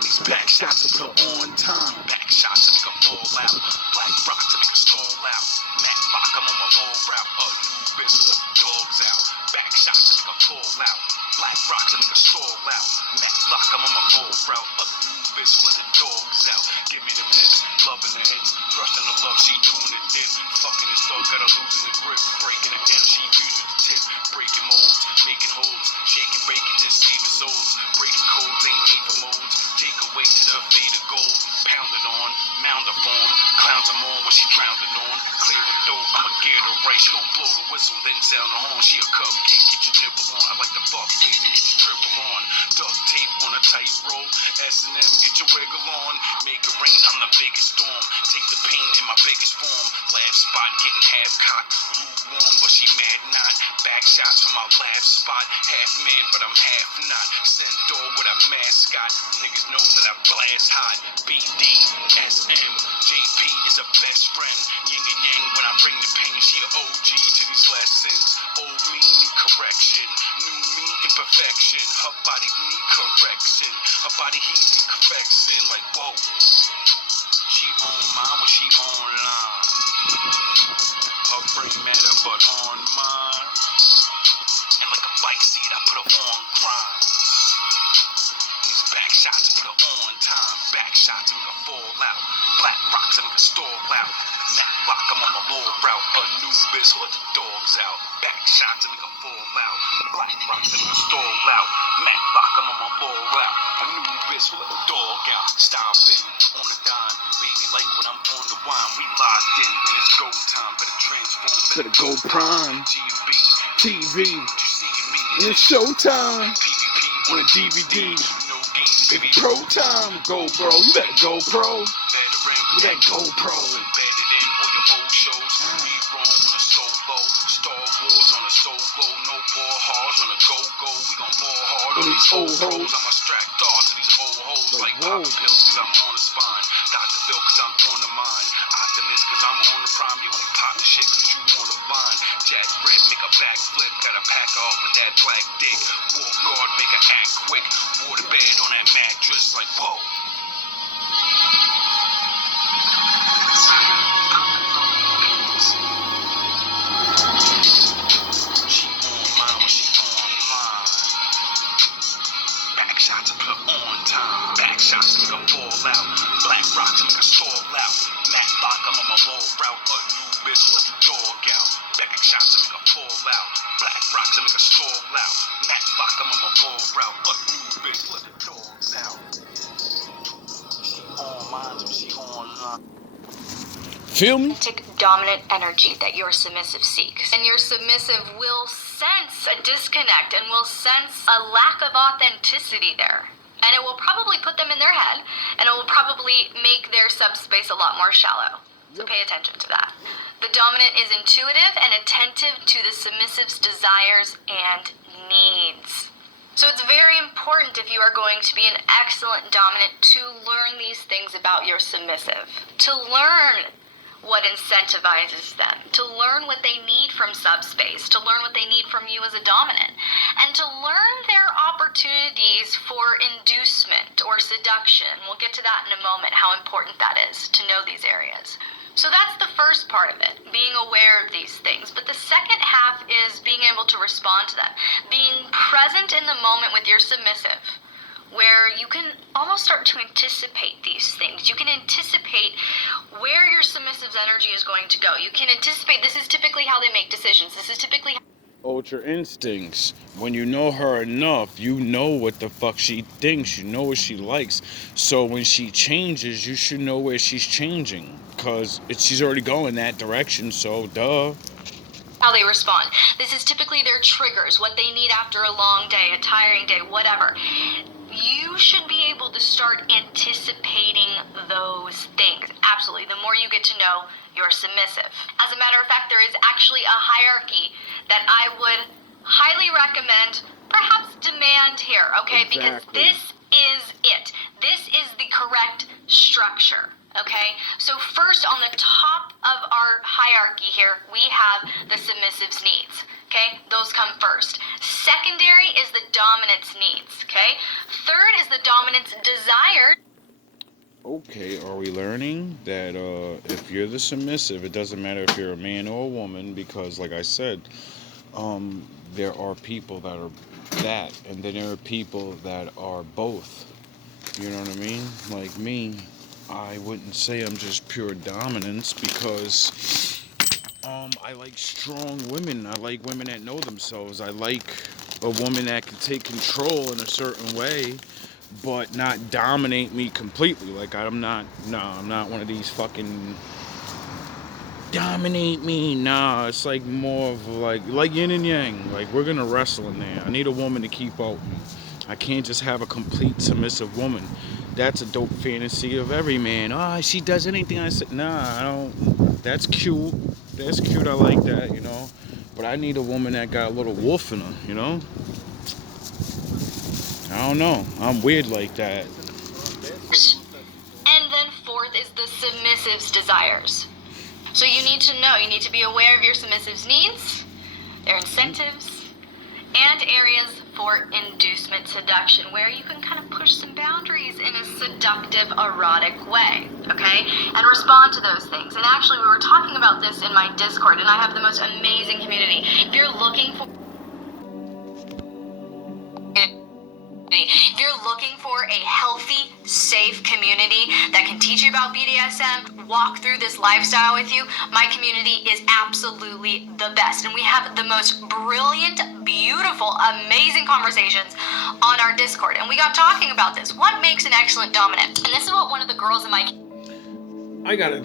These back shots to put her on time. Back shots to make her fall out. Black rock to make her stall out. Matt lock, I'm on my roll route. Anubis, let the dogs out. Back shots to make her fall out. Black rock to make her stall out. Matt lock, I'm on my roll route. Anubis, let the dogs out. Give me them hits, loving the hits. Trusting the love, she doing the dip. Fucking this dog, got her losing the grip. Breaking it down, she using the tip. Breaking molds, making holes. Shaking, breaking, just saving souls. Breaking codes, ain't made for molds. Take away to the fade of gold. Pound it on, mound the form. Clowns them on when she drowning on. Clear a throat, I'ma get her right. She gon' blow the whistle, then sound the horn. She a cupcake, get your nipple on. I like the fuck face and get your dribble on. Duct tape on a tight roll. S&M, get your wiggle on. Make it rain, I'm the biggest storm. Take the pain in my biggest form. Laugh spot, getting half cocked. Lukewarm, but she mad not. Back shots from my laugh spot. Half man, but I'm half not. Centaur with a mascot. Niggas know that I blast hot. BD, SM, JP is a best friend. Yin and yang when I bring the pain. She a OG to these lessons. Old me need correction. New me imperfection. Her body need correction. Her body heat need correction. Like whoa. She on mine when she online. Her brain matter but on mine. And like a bike seat I put her on grind. These back shots put her on time. Back shots make her fall out. Black rocks make her stall out. Matt Rock, I'm on my lower route. Anubis, let the dogs out. Back shots make her fall out. Black rocks make her stall out. Matt Rock, I'm on my lower route. Anubis, let the dog out. Stop in on the dime. Baby, like when I'm on the wine, we locked in and it's go time. Better transform, better go prime. GMB, TV, it's showtime. PvP on a DVD. No games, baby. Pro time. Go, bro. You better go pro. Veteran with that GoPro. Embedded in all your old shows. We roll on a solo. Star Wars on a solo. No ball hards on a go-go. We gon' ball hard on these old hoes. I'm a strapped dog to these old hoes. Like poppin' pills cause I'm on the spine. Dr. Phil cause I'm on the mind. Optimist cause I'm on the prime. You only poppin' shit cause you on the vine. Jack Rip, make a backflip. Gotta pack off with that black dick. War guard, make her act quick. Water bed on that mattress like whoa. She on mine when she online. Back shots put her on time. Back shots make her fall out. Black rocks make her stall out. Matt Lock, I'm on my low route. Anubis, let the dog out. Back shots make her fall out. Black rocks make her stall out. Matt Lock, I'm on my low route. Anubis, let the dogs out. She on mine when she online. Feel me? Dominant energy that your submissive seeks. And your submissive will sense a disconnect and will sense a lack of authenticity there. And it will probably put them in their head, and it will probably make their subspace a lot more shallow. So pay attention to that. The dominant is intuitive and attentive to the submissive's desires and needs. So it's very important if you are going to be an excellent dominant to learn these things about your submissive. To learn what incentivizes them, to learn what they need from subspace, to learn what they need from you as a dominant, and to learn their opportunities for inducement or seduction. We'll get to that in a moment, how important that is to know these areas. So that's the first part of it, being aware of these things. But the second half is being able to respond to them, being present in the moment with your submissive, where you can almost start to anticipate these things. You can anticipate where your submissive's energy is going to go. You can anticipate, this is typically how they make decisions. This is typically your instincts. When you know her enough, you know what the fuck she thinks. You know what she likes. So when she changes, you should know where she's changing. Because she's already going that direction, so duh. how they respond. This is typically their triggers, what they need after a long day, a tiring day, whatever. You should be able to start anticipating those things. Absolutely. The more you get to know your submissive. As a matter of fact, there is actually a hierarchy that I would highly recommend, perhaps demand here, okay? Exactly. Because this is it. This is the correct structure. Okay, so first on the top of our hierarchy here, we have the submissive's needs. Okay, those come first. Secondary is the dominant's needs. Okay, third is the dominant's desire. Okay, are we learning that if you're the submissive, it doesn't matter if you're a man or a woman, because like I said, there are people that are that, and then there are people that are both. You know what I mean? Like me. I wouldn't say I'm just pure dominance because I like strong women. I like women that know themselves. I like a woman that can take control in a certain way, but not dominate me completely. Like I'm not one of these fucking dominate me. Nah, it's like more of like yin and yang. Like we're gonna wrestle in there. I need a woman to keep out me. I can't just have a complete submissive woman. That's a dope fantasy of every man. Ah, she does anything I said. Nah, I don't. That's cute. That's cute. I like that, you know. But I need a woman that got a little wolf in her, you know. I don't know. I'm weird like that. And then fourth is the submissive's desires. So you need to know, you need to be aware of your submissive's needs, their incentives, and areas for inducement seduction, where you can kind of push some boundaries in a seductive, erotic way, okay? And respond to those things. And actually, we were talking about this in my Discord, and I have the most amazing community. If you're looking for a healthy, safe community that can teach you about BDSM, walk through this lifestyle with you, my community is absolutely the best. And we have the most brilliant, beautiful, amazing conversations on our Discord. And we got talking about this. What makes an excellent dominant? And this is what one of the girls in my... I gotta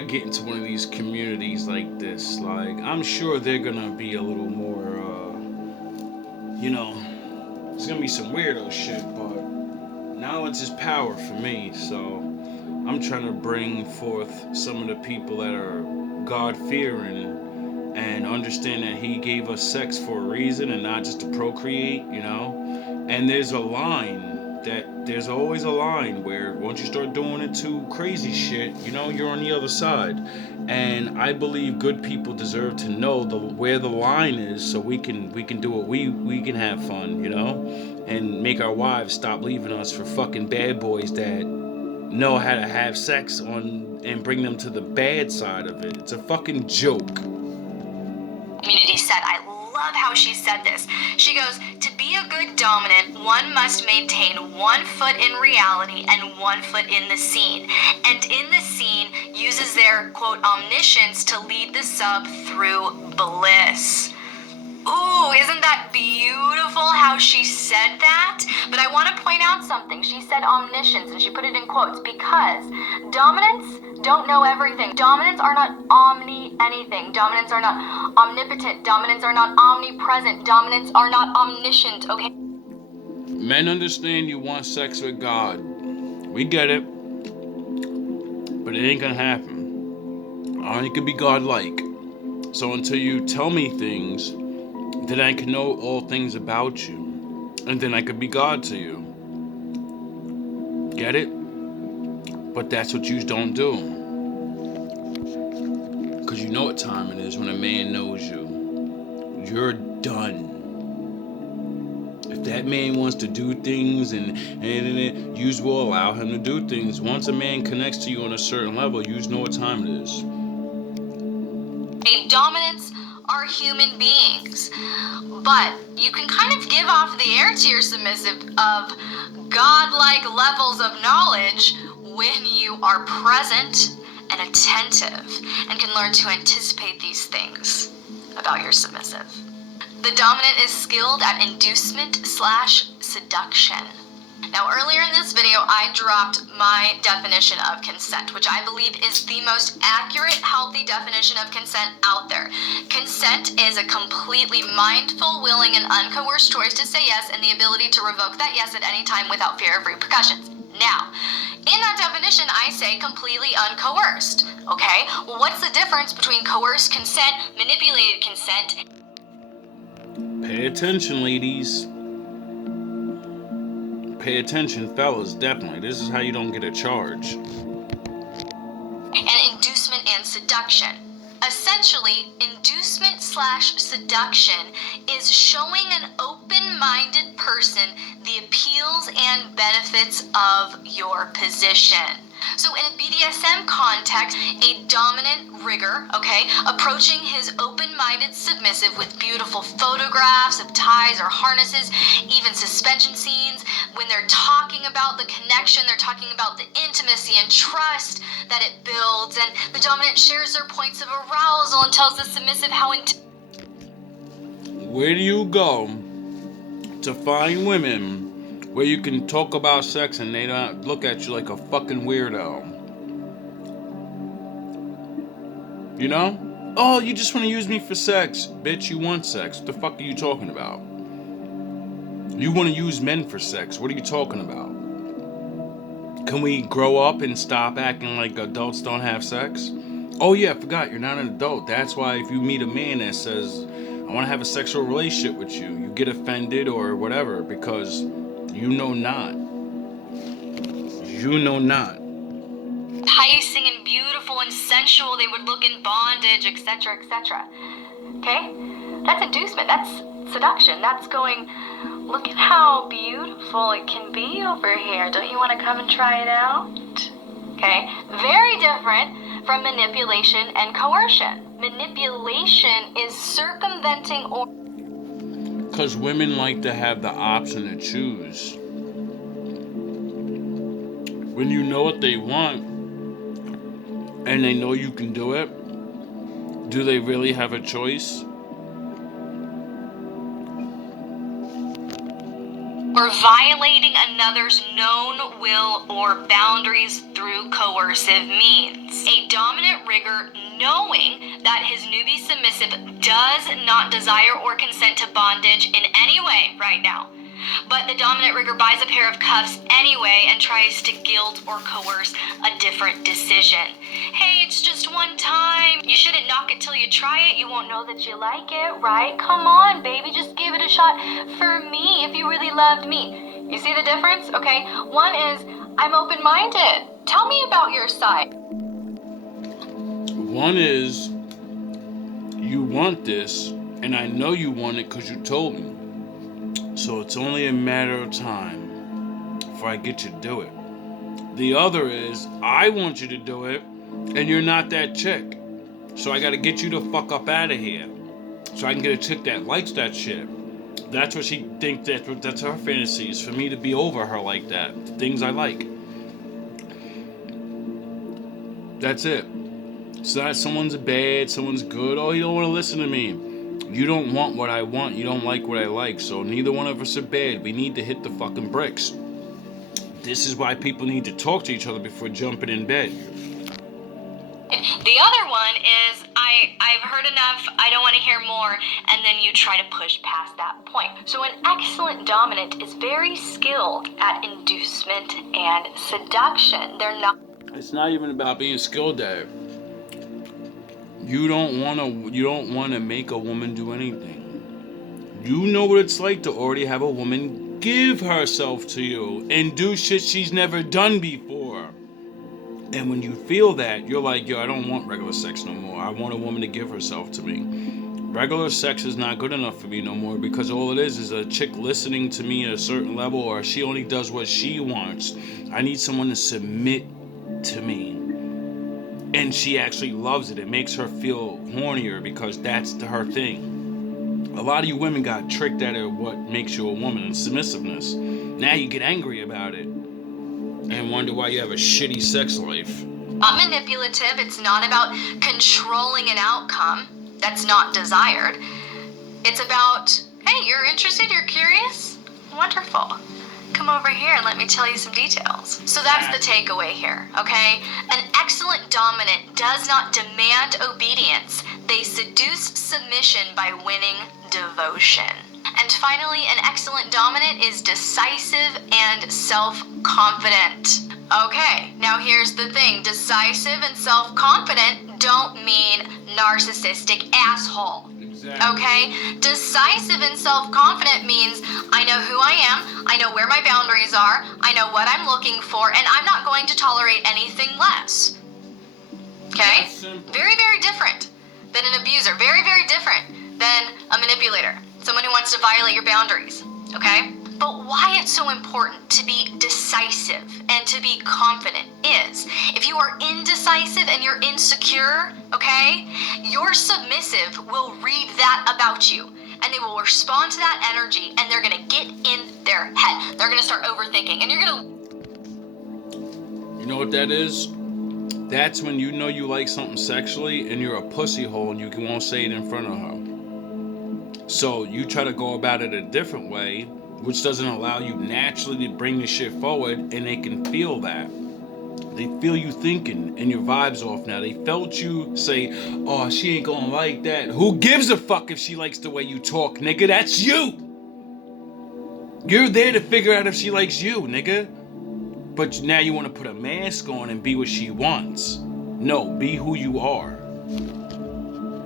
get into one of these communities like this. Like, I'm sure they're gonna be a little more, you know, it's gonna be some weirdo shit, but knowledge is power for me, so I'm trying to bring forth some of the people that are God-fearing and understand that He gave us sex for a reason and not just to procreate, you know? And there's always a line where once you start doing it too crazy shit, you know, you're on the other side. And I believe good people deserve to know where the line is, so we can do it. We can have fun, you know, and make our wives stop leaving us for fucking bad boys that know how to have sex on and bring them to the bad side of it. It's a fucking joke. Community said, I love how she said this. She goes, to be a good dominant, one must maintain 1 foot in reality and 1 foot in the scene. And in the scene, uses their, quote, omniscience to lead the sub through bliss. Ooh, isn't that beautiful how she said that? But I want to point out something. She said omniscience, and she put it in quotes, because dominants don't know everything. Dominants are not anything. Dominants are not omnipotent. Dominants are not omnipresent. Dominants are not omniscient, okay? Men understand you want sex with God. We get it. But it ain't gonna happen. I only could be God-like. So until you tell me things, then I can know all things about you. And then I could be God to you. Get it? But that's what you don't do. Because you know what time it is when a man knows you. You're done. If that man wants to do things and you will allow him to do things. Once a man connects to you on a certain level, you know what time it is. Dominants are human beings, but you can kind of give off the air to your submissive of godlike levels of knowledge when you are present and attentive and can learn to anticipate these things about your submissive. The dominant is skilled at inducement/seduction. Now, earlier in this video, I dropped my definition of consent, which I believe is the most accurate, healthy definition of consent out there. Consent is a completely mindful, willing, and uncoerced choice to say yes, and the ability to revoke that yes at any time without fear of repercussions. Now, in that definition, I say completely uncoerced, okay? Well, what's the difference between coerced consent, manipulated consent? Pay attention, ladies. Pay attention, fellas, definitely. This is how you don't get a charge. And inducement and seduction. Essentially, inducement/seduction is showing an open-minded person the appeals and benefits of your position. So in a BDSM context, a dominant rigger, okay, approaching his open-minded submissive with beautiful photographs of ties or harnesses, even suspension scenes. When they're talking about the connection, they're talking about the intimacy and trust that it builds, and the dominant shares their points of arousal and tells the submissive how Where do you go to find women where you can talk about sex and they don't look at you like a fucking weirdo? You know? Oh, you just want to use me for sex. Bitch, you want sex. What the fuck are you talking about? You want to use men for sex. What are you talking about? Can we grow up and stop acting like adults don't have sex? Oh yeah, I forgot, you're not an adult. That's why if you meet a man that says, I want to have a sexual relationship with you, you get offended or whatever because you know not. You know not. enticing and beautiful and sensual they would look in bondage, etc., etc. Okay? That's inducement. That's seduction. That's going, look at how beautiful it can be over here. Don't you want to come and try it out? Okay? Very different from manipulation and coercion. Manipulation is circumventing or... Because women like to have the option to choose. When you know what they want and they know you can do it, do they really have a choice? or violating another's known will or boundaries through coercive means. A dominant rigger knowing that his newbie submissive does not desire or consent to bondage in any way right now, but the dominant rigger buys a pair of cuffs anyway and tries to guilt or coerce a different decision. Hey, it's just one time. You shouldn't knock it till you try it. You won't know that you like it, right? Come on, baby, just give it a shot for me if you really loved me. You see the difference? Okay, one is I'm open-minded. Tell me about your side. One is you want this, and I know you want it because you told me. So it's only a matter of time before I get you to do it. The other is, I want you to do it, and you're not that chick. So I gotta get you the fuck up out of here. So I can get a chick that likes that shit. That's what she thinks, that's her fantasy, is for me to be over her like that. The things I like. That's it. It's not someone's bad, someone's good. Oh, you don't want to listen to me. You don't want what I want. You don't like what I like. So neither one of us are bad. We need to hit the fucking bricks. This is why people need to talk to each other before jumping in bed. The other one is I've heard enough, I don't want to hear more, and then you try to push past that point. So an excellent dominant is very skilled at inducement and seduction. They're not... It's not even about being skilled at it. You don't want to make a woman do anything. You know what it's like to already have a woman give herself to you and do shit she's never done before. And when you feel that, you're like, yo, I don't want regular sex no more. I want a woman to give herself to me. Regular sex is not good enough for me no more, because all it is a chick listening to me at a certain level, or she only does what she wants. I need someone to submit to me. And she actually loves it. It makes her feel hornier because that's her thing. A lot of you women got tricked out of what makes you a woman, and submissiveness. Now you get angry about it and wonder why you have a shitty sex life. Not manipulative. It's not about controlling an outcome that's not desired. It's about, hey, you're interested, you're curious? Wonderful. Come over here and let me tell you some details. So that's the takeaway here, okay? An excellent dominant does not demand obedience. They seduce submission by winning devotion. And finally, an excellent dominant is decisive and self-confident. Okay, now here's the thing. Decisive and self-confident don't mean narcissistic asshole. Okay? Decisive and self-confident means I know who I am, I know where my boundaries are, I know what I'm looking for, and I'm not going to tolerate anything less. Okay? Very, very different than an abuser. Very, very different than a manipulator. Someone who wants to violate your boundaries. Okay? But why it's so important to be decisive and to be confident is if you are indecisive and you're insecure, okay, your submissive will read that about you and they will respond to that energy and they're gonna get in their head. They're gonna start overthinking and you're gonna... You know what that is? That's when you know you like something sexually and you're a pussy hole and you won't say it in front of her. So you try to go about it a different way, which doesn't allow you naturally to bring the shit forward, and they can feel that. They feel you thinking and your vibe's off now. They felt you say, oh, she ain't gonna like that. Who gives a fuck if she likes the way you talk, nigga? That's you! You're there to figure out if she likes you, nigga. But now you want to put a mask on and be what she wants. No, be who you are.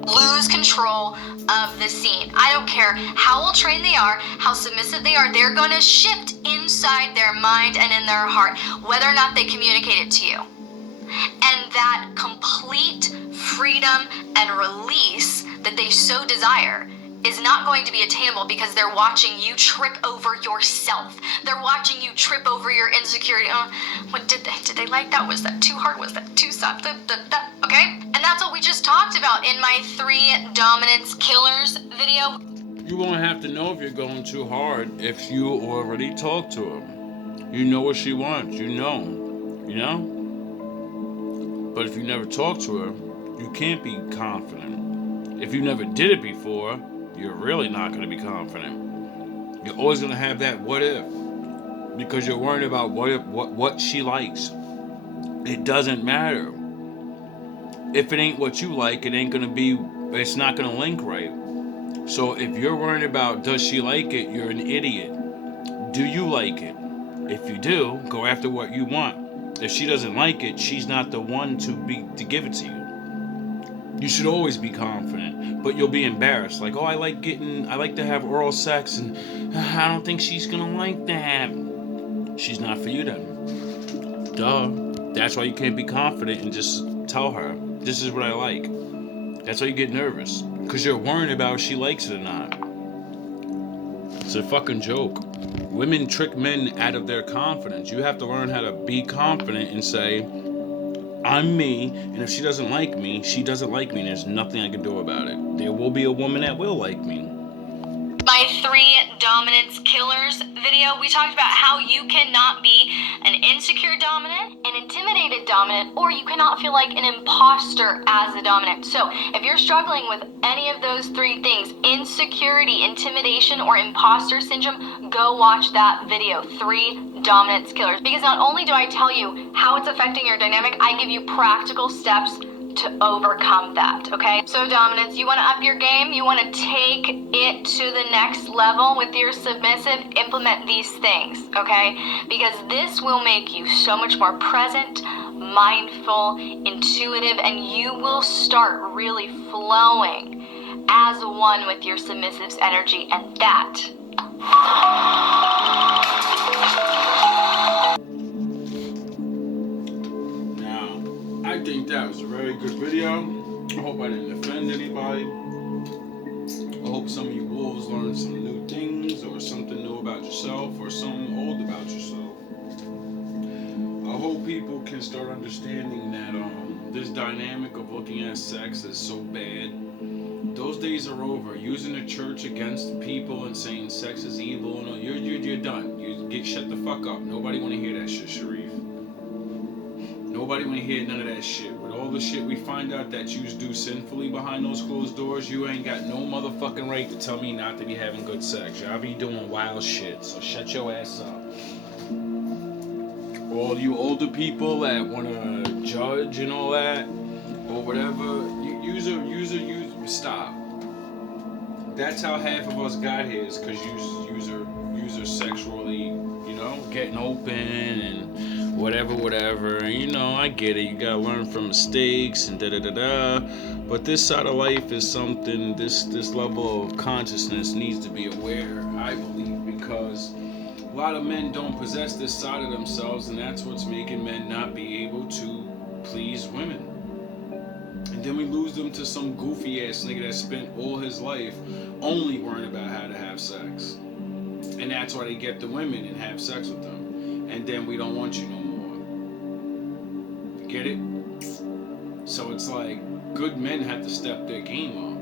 Lose control of the scene. I don't care how well trained they are, how submissive they are, they're going to shift inside their mind and in their heart, whether or not they communicate it to you. And that complete freedom and release that they so desire is not going to be attainable because they're watching you trip over yourself. They're watching you trip over your insecurity. What did they like that? Was that too hard? Was that too soft? Okay? And that's what we just talked about in my 3 dominance killers video. You won't have to know if you're going too hard if you already talk to her. You know what she wants. You know? But if you never talk to her, you can't be confident. If you never did it before, you're really not going to be confident. You're always going to have that what if, because you're worried about what she likes. It doesn't matter. If it ain't what you like, it's not going to link right. So if you're worried about does she like it, you're an idiot. Do you like it? If you do, go after what you want. If she doesn't like it, she's not the one to give it to you. You should always be confident, but you'll be embarrassed. Like, oh, I like to have oral sex, and I don't think she's gonna like that. She's not for you then. Duh. That's why you can't be confident and just tell her, this is what I like. That's why you get nervous, because you're worried about if she likes it or not. It's a fucking joke. Women trick men out of their confidence. You have to learn how to be confident and say, I'm me, and if she doesn't like me, she doesn't like me, and there's nothing I can do about it. There will be a woman that will like me. My 3 dominance killers video, we talked about how you cannot be an insecure dominant, an intimidated dominant, or you cannot feel like an imposter as a dominant. So if you're struggling with any of those 3 things, insecurity, intimidation, or imposter syndrome, go watch that video, 3 dominance killers. Because not only do I tell you how it's affecting your dynamic, I give you practical steps to overcome that, okay? So dominance, you want to up your game, you want to take it to the next level with your submissive, implement these things, okay? Because this will make you so much more present, mindful, intuitive, and you will start really flowing as one with your submissive's energy, and that I think that was a very good video. I hope I didn't offend anybody. I hope some of you wolves learned some new things, or something new about yourself, or something old about yourself. I hope people can start understanding that this dynamic of looking at sex is so bad. Those days are over. Using the church against people and saying sex is evil, no, you're done. You shut the fuck up. Nobody want to hear that shit, Sharif. Nobody want to hear none of that shit. With all the shit we find out that you do sinfully behind those closed doors, you ain't got no motherfucking right to tell me not to be having good sex. Y'all be doing wild shit, so shut your ass up. All you older people that want to judge and all that, or whatever, stop. That's how half of us got here, is because user sexually, getting open and whatever. And, I get it. You gotta learn from mistakes and da-da-da-da. But this side of life is something, this level of consciousness needs to be aware, I believe, because a lot of men don't possess this side of themselves, and that's what's making men not be able to please women. And then we lose them to some goofy ass nigga that spent all his life only worrying about how to have sex. And that's why they get the women and have sex with them. And then we don't want you no more. Get it? So it's like, good men have to step their game up.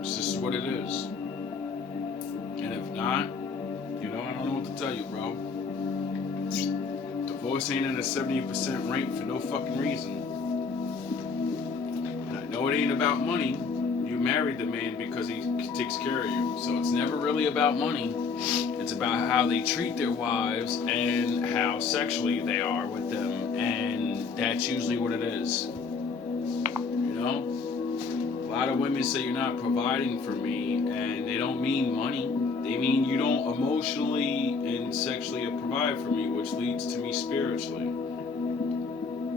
It's just what it is. And if not, I don't know what to tell you, bro. Divorce ain't at a 70% rate for no fucking reason. And I know it ain't about money. You married the man because he takes care of you. So it's never really about money. It's about how they treat their wives and how sexually they are with them. And that's usually what it is. A lot of women say you're not providing for me, and they don't mean money. They mean you don't emotionally and sexually provide for me, which leads to me spiritually.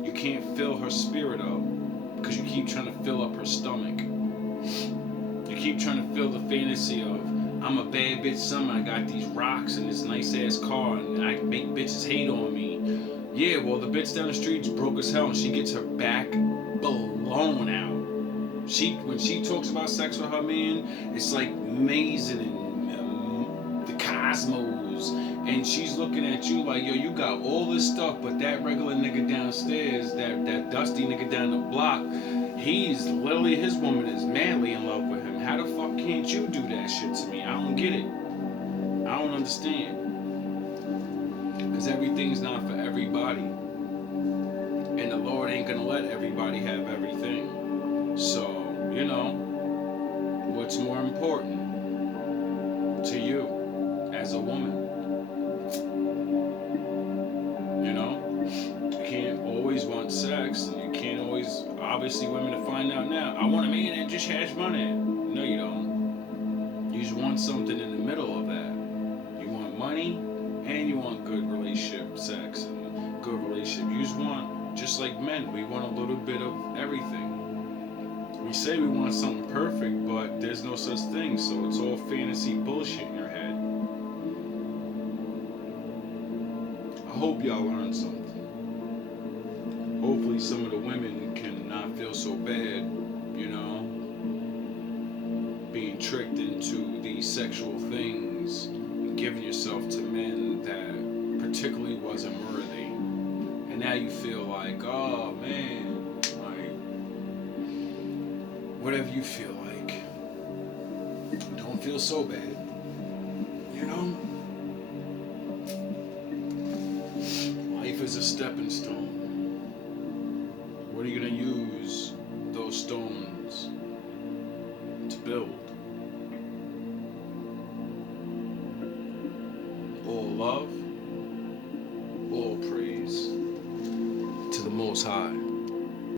You can't fill her spirit up because you keep trying to fill up her stomach. You keep trying to fill the fantasy of, I'm a bad bitch summer, I got these rocks and this nice ass car and I can make bitches hate on me. Yeah, well the bitch down the street's broke as hell and she gets her back blown out. When she talks about sex with her man, it's like amazing and the cosmos, and she's looking at you like, yo, you got all this stuff, but that regular nigga downstairs, that dusty nigga down the block, he's literally, his woman is madly in love with him. How the fuck can't you do that shit to me? I don't get it. I don't understand. Because everything's not for everybody. And the Lord ain't gonna let everybody have everything. So, what's more important to you as a woman? You can't always want sex, and you can't always, obviously women are finding out now, I want a man that just has money. No, you don't. You just want something in the middle of that. You want money, and you want good relationship sex, and good relationship. You just want, just like men, we want a little bit of everything. We say we want something perfect, but there's no such thing, so it's all fantasy bullshit in your head. I hope y'all learned something. Hopefully some of the women can not feel so bad, being tricked into these sexual things, and giving yourself to men that particularly wasn't worthy. And now you feel like, oh man, whatever you feel like. Don't feel so bad. Life is a stepping stone. What are you going to use those stones to build? All love, all praise to the Most High.